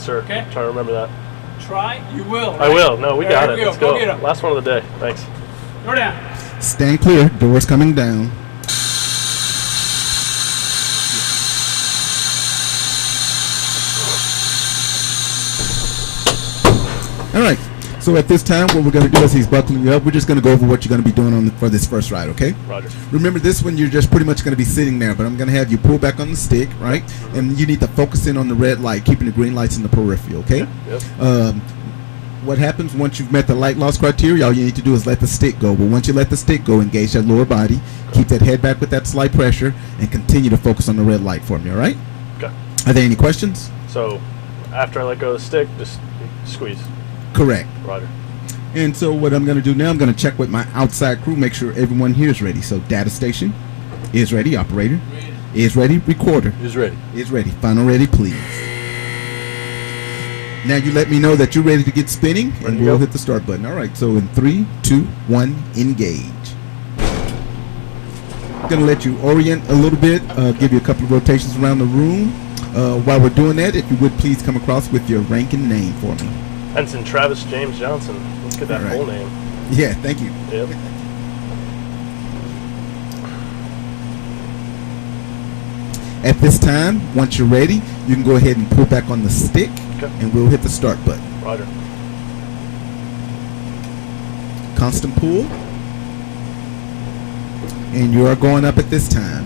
Yes, sir. Okay. Try to remember that. Try. You will. Right? I will. No, we got it. Go. Let's Go go. get 'em. Last one of the day. Thanks. Go down. Stand clear. Doors coming down. All right. So at this time, what we're going to do is he's buckling you up. We're just going to go over what you're going to be doing for this first ride, okay? Roger. Remember, this one you're just pretty much going to be sitting there, but I'm going to have you pull back on the stick, right? And you need to focus in on the red light, keeping the green lights in the peripheral, okay? Yep. What happens once you've met the light loss criteria, all you need to do is let the stick go. But once you let the stick go, engage that lower body, keep that head back with that slight pressure, and continue to focus on the red light for me, all right? Okay. Are there any questions? So, after I let go of the stick, just squeeze. Correct. Roger. And so what I'm going to do now, I'm going to check with my outside crew, make sure everyone here is ready. So data station is ready, operator is ready, recorder Is ready. is ready. Final ready, please. Now you let me know that you're ready to get spinning, Ready and to we'll go. hit the start button. All right, so in 3, 2, 1, engage. I'm going to let you orient a little bit, give you a couple of rotations around the room. While we're doing that, if you would please come across with your rank and name for me. Ensign Travis James Johnson. Let's get that All right. full name. Yeah, thank you. Yep. At this time, once you're ready, you can go ahead and pull back on the stick, Okay. and we'll hit the start button. Roger. Constant pull. And you are going up at this time.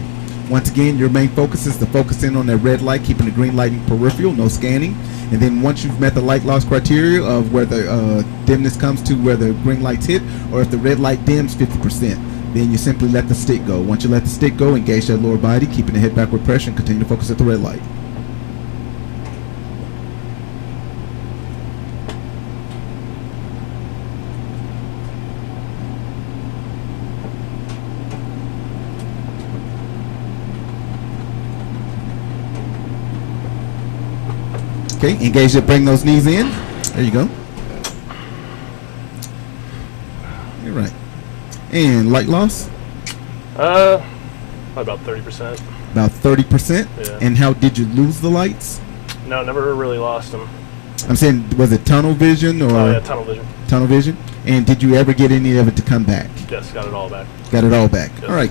Once again, your main focus is to focus in on that red light, keeping the green light in peripheral, no scanning. And then once you've met the light loss criteria of where the dimness comes to where the green light's hit, or if the red light dims 50%, then you simply let the stick go. Once you let the stick go, engage that lower body, keeping the head back with pressure, and continue to focus at the red light. Okay, engage it, bring those knees in. There you go. You're right. And light loss? Probably about 30%. About 30%. Yeah. And how did you lose the lights? No, never really lost them. I'm saying, was it tunnel vision or Oh, yeah, tunnel vision. tunnel vision? And did you ever get any of it to come back? Yes, got it all back. Got it all back. Yes. All right.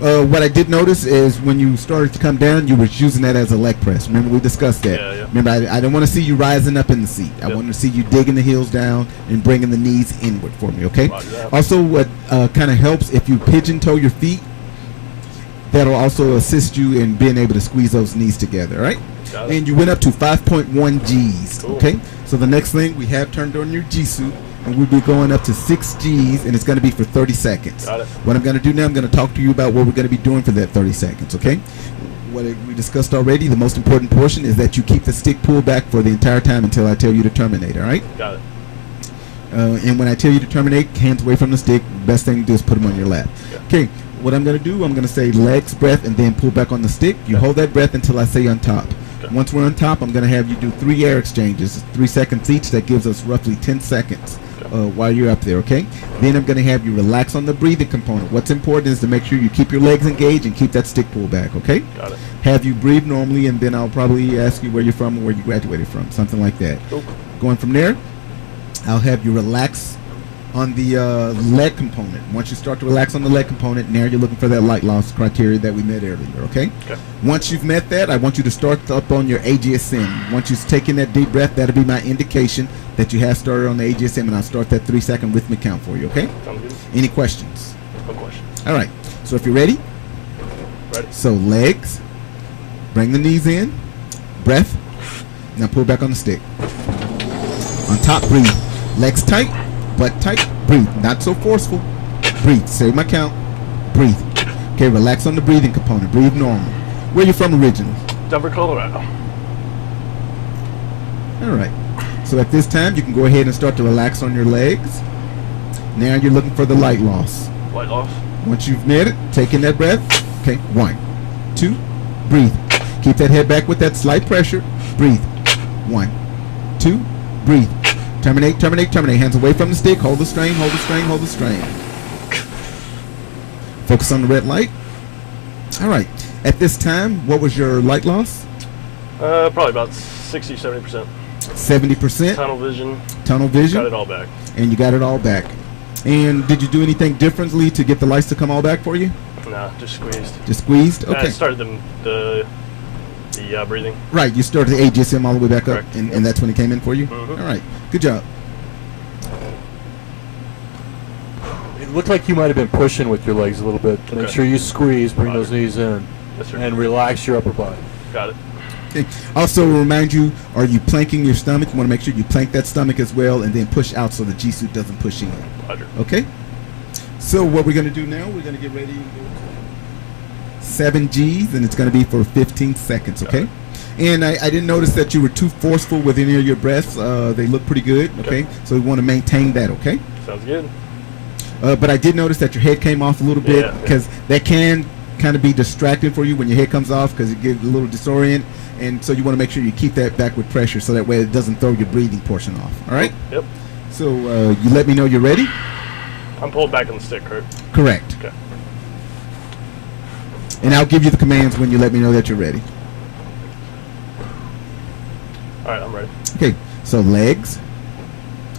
What I did notice is when you started to come down, you were using that as a leg press. Remember, we discussed that. Yeah, yeah. Remember, I don't want to see you rising up in the seat. I Yep. want to see you digging the heels down and bringing the knees inward for me, okay? Roger that. Also, what kind of helps if you pigeon toe your feet, that'll also assist you in being able to squeeze those knees together, all right? Got it. And you went up to 5.1 Gs, Cool. okay? So the next thing, we have turned on your G suit, and we'll be going up to 6 Gs, and it's going to be for 30 seconds. Got it. What I'm going to do now, I'm going to talk to you about what we're going to be doing for that 30 seconds, okay? What we discussed already, the most important portion is that you keep the stick pulled back for the entire time until I tell you to terminate, all right? Got it. And when I tell you to terminate, hands away from the stick, best thing to do is put them on your lap. Yeah. Okay, what I'm going to do, I'm going to say legs, breath, and then pull back on the stick. You hold that breath until I say on top. Okay. Once we're on top, I'm going to have you do 3 air exchanges, 3 seconds each. That gives us roughly 10 seconds while you're up there, okay? Then I'm going to have you relax on the breathing component. What's important is to make sure you keep your legs engaged and keep that stick pulled back, okay? Got it. Have you breathe normally, and then I'll probably ask you where you're from or where you graduated from, something like that. Cool. Going from there, I'll have you relax on the leg component. Once you start to relax on the leg component, now you're looking for that light loss criteria that we met earlier, okay? Okay. Once you've met that, I want you to start up on your AGSM. Once you've taken that deep breath, that'll be my indication that you have started on the AGSM, and I'll start that 3-second rhythmic count for you, okay? Sounds good. Any questions? No questions. All right, so if you're ready, Ready. so legs, bring the knees in, breath, now pull back on the stick. On top, breathe. Legs tight, butt tight, breathe. Not so forceful. Breathe. Say my count. Breathe. Okay, relax on the breathing component. Breathe normal. Where you from originally? Denver, Colorado. All right. So at this time, you can go ahead and start to relax on your legs. Now you're looking for the light loss. Light loss. Once you've made it, take in that breath. Okay, 1, 2, breathe. Keep that head back with that slight pressure. Breathe. 1, 2, breathe. Terminate, terminate, terminate. Hands away from the stick. Hold the strain, hold the strain, hold the strain. Focus on the red light. All right. At this time, what was your light loss? Probably about 60, 70%. 70%. Tunnel vision. Tunnel vision. Got it all back. And you got it all back. And did you do anything differently to get the lights to come all back for you? Nah, just squeezed. Just squeezed? Okay. I started the breathing. Right, you started the AGSM all the way back Correct. up, and that's when it came in for you? Mhm. All right, good job. It looked like you might have been pushing with your legs a little bit. Make Okay. sure you squeeze, bring those Roger. knees in, Yes, sir. and relax your upper body. Got it. Okay. Also, remind you, are you planking your stomach? You want to make sure you plank that stomach as well, and then push out so the G-suit doesn't push in. Roger. Okay? So what we're going to do now, we're going to get ready. 7 Gs, and it's going to be for 15 seconds, okay? And I didn't notice that you were too forceful with any of your breaths. They look pretty good, okay? So we want to maintain that, okay? Sounds good. But I did notice that your head came off a little bit, Yeah. because that can kind of be distracting for you when your head comes off, because it gives a little disorient. And so you want to make sure you keep that back with pressure, so that way it doesn't throw your breathing portion off, all right? Yep. So you let me know you're ready? I'm pulled back on the stick, correct? Correct. Okay. And I'll give you the commands when you let me know that you're ready. All right, I'm ready. Okay, so legs.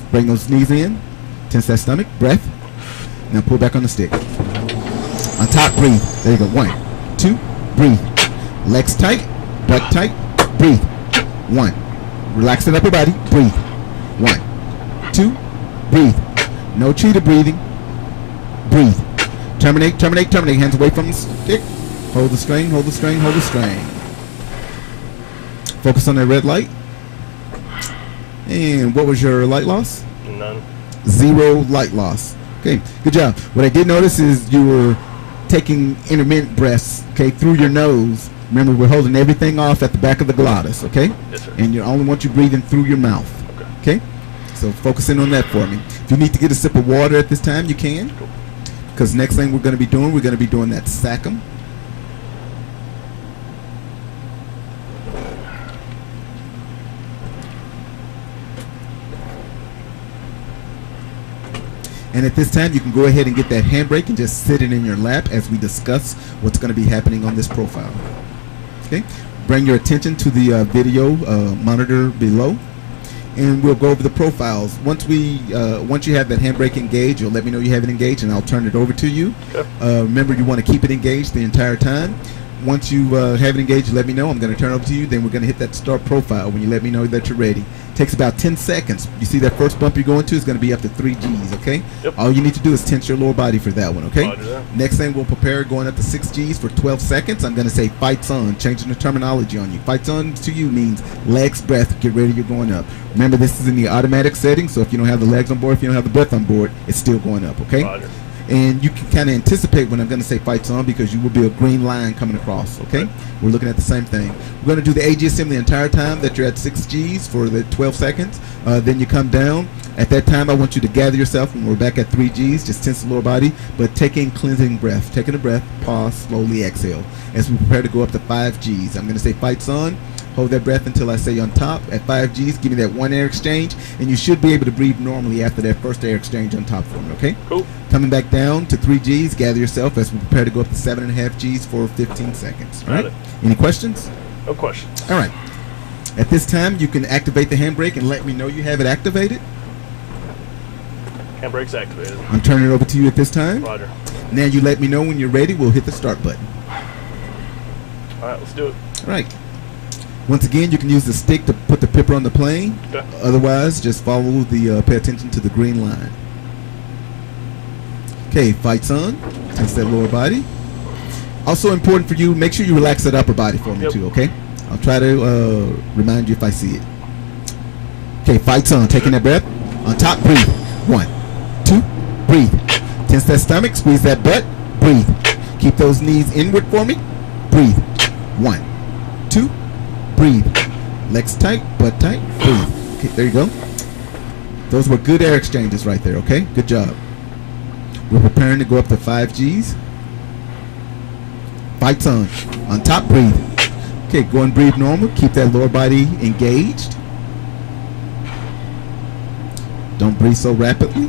Bring those knees in. Tense that stomach. Breath. Now pull back on the stick. On top, breathe. There you go. 1, 2, breathe. Legs tight. Butt tight. Breathe. 1. Relax the upper body. Breathe. 1, 2, breathe. No cheetah breathing. Breathe. Terminate, terminate, terminate. Hands away from the stick. Hold the strain, hold the strain, hold the strain. Focus on that red light. And what was your light loss? None. 0 light loss. Okay, good job. What I did notice is you were taking intermittent breaths, okay, through your nose. Remember, we're holding everything off at the back of the glottis, okay? Yes, sir. And you only want you breathing through your mouth. Okay. Okay? So focus in on that for me. If you need to get a sip of water at this time, you can. Cool. Because next thing we're going to be doing that SACM. And at this time, you can go ahead and get that handbrake and just sit it in your lap as we discuss what's going to be happening on this profile. Okay? Bring your attention to the video monitor below, and we'll go over the profiles. Once you have that handbrake engaged, you'll let me know you have it engaged, and I'll turn it over to you. Okay. Remember, you want to keep it engaged the entire time. Once you have it engaged, let me know. I'm going to turn it over to you. Then we're going to hit that start profile when you let me know that you're ready. Takes about 10 seconds. You see that first bump you're going to is going to be up to 3 Gs, okay? Yep. All you need to do is tense your lower body for that one, okay? Roger that. Next thing, we'll prepare going up to 6 Gs for 12 seconds. I'm going to say fights on, changing the terminology on you. Fights on to you means legs, breath, get ready, you're going up. Remember, this is in the automatic setting, so if you don't have the legs on board, if you don't have the breath on board, it's still going up, okay? Roger. And you can kind of anticipate when I'm going to say fights on, because you will be a green line coming across, okay? We're looking at the same thing. We're going to do the AGSM the entire time that you're at 6 Gs for the 12 seconds. Then you come down. At that time, I want you to gather yourself when we're back at 3 Gs. Just tense the lower body, but take in cleansing breath. Taking a breath, pause, slowly exhale. As we prepare to go up to 5 Gs, I'm going to say fights on. Hold that breath until I say on top. At 5 Gs, give me that 1 air exchange, and you should be able to breathe normally after that first air exchange on top for me, okay? Cool. Coming back down to 3 Gs, gather yourself as we prepare to go up to 7.5 Gs for 15 seconds. All Got right? it. Any questions? No questions. All right. At this time, you can activate the handbrake and let me know you have it activated. Handbrake's activated. I'm turning it over to you at this time. Roger. Now you let me know when you're ready. We'll hit the start button. All right, let's do it. All right. Once again, you can use the stick to put the pipper on the plane. Okay. Otherwise, just follow the, pay attention to the green line. Okay, fights on. Tense that lower body. Also important for you, make sure you relax that upper body for me Yep. too, okay? I'll try to remind you if I see it. Okay, fights on. Taking that breath. On top, breathe. 1, 2, breathe. Tense that stomach, squeeze that butt, breathe. Keep those knees inward for me. Breathe. 1, 2, breathe. Legs tight, butt tight, breathe. Okay, there you go. Those were good air exchanges right there, okay? Good job. We're preparing to go up to 5 Gs. Fights on. On top, breathe. Okay, go and breathe normal. Keep that lower body engaged. Don't breathe so rapidly.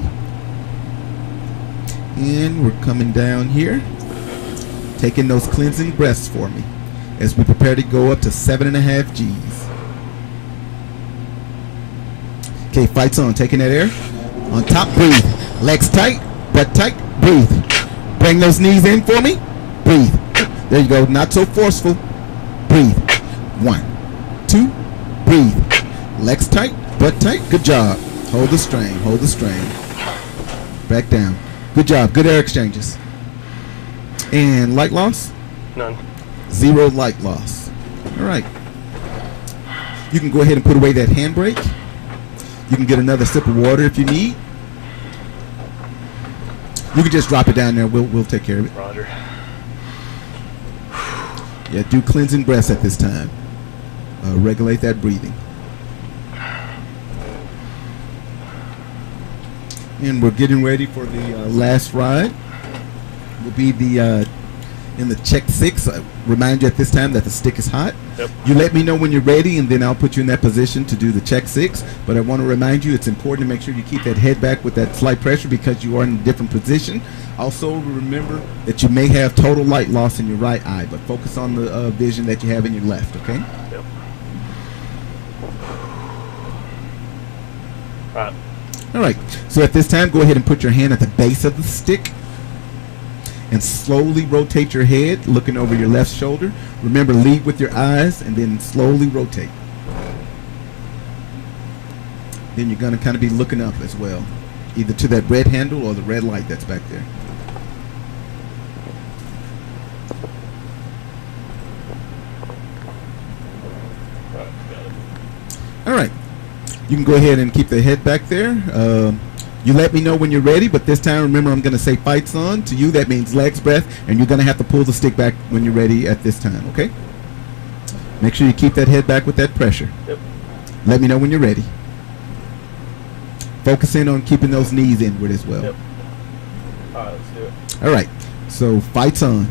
And we're coming down here. Taking those cleansing breaths for me as we prepare to go up to 7.5 Gs. Okay, fights on. Taking that air. On top, breathe. Legs tight, butt tight, breathe. Bring those knees in for me. Breathe. There you go. Not so forceful. Breathe. 1, 2, breathe. Legs tight, butt tight. Good job. Hold the strain. Hold the strain. Back down. Good job. Good air exchanges. And light loss? None. 0 light loss. All right. You can go ahead and put away that handbrake. You can get another sip of water if you need. You can just drop it down there. We'll take care of it. Roger. Yeah, do cleansing breaths at this time. Regulate that breathing. And we're getting ready for the last ride. Will be the in the check 6. Remind you at this time that the stick is hot. Yep. You let me know when you're ready, and then I'll put you in that position to do the check 6. But I want to remind you, it's important to make sure you keep that head back with that slight pressure because you are in a different position. Also, remember that you may have total light loss in your right eye, but focus on the vision that you have in your left, okay? Yep. Alright. All right. So at this time, go ahead and put your hand at the base of the stick and slowly rotate your head, looking over your left shoulder. Remember, lead with your eyes and then slowly rotate. Then you're going to kind of be looking up as well, either to that red handle or the red light that's back there. All right. You can go ahead and keep the head back there. You let me know when you're ready, but this time, remember, I'm going to say fights on. To you, that means legs, breath, and you're going to have to pull the stick back when you're ready at this time, okay? Make sure you keep that head back with that pressure. Yep. Let me know when you're ready. Focus in on keeping those knees inward as well. Yep. Alright, let's do it. All right, so fights on.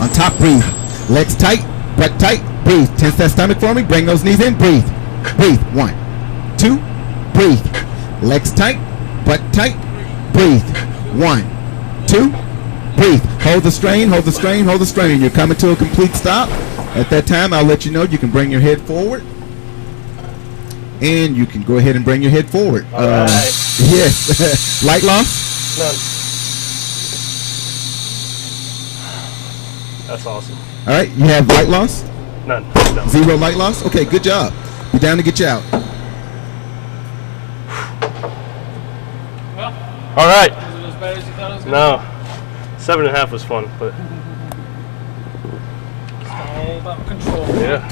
On top, breathe. Legs tight, butt tight, breathe. Tense that stomach for me. Bring those knees in, breathe. Breathe. 1, 2, breathe. Legs tight, butt tight, breathe. 1, 2, breathe. Hold the strain, hold the strain, hold the strain. You're coming to a complete stop. At that time, I'll let you know you can bring your head forward. And you can go ahead and bring your head forward. All right. Yes. Light loss? None. That's awesome. All right. You have light loss? None. 0 light loss? Okay, good job. Be down to get you out. Well, Alright. was it as bad as you thought it was going No. 7.5 was fun, but It's all about control. yeah.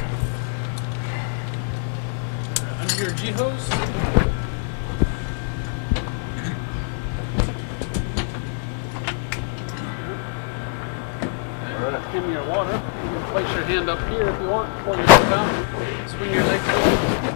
Under your G-hose. Alright. Give me your water. You can place your hand up here if you want. Pull your head down. Swing your legs forward.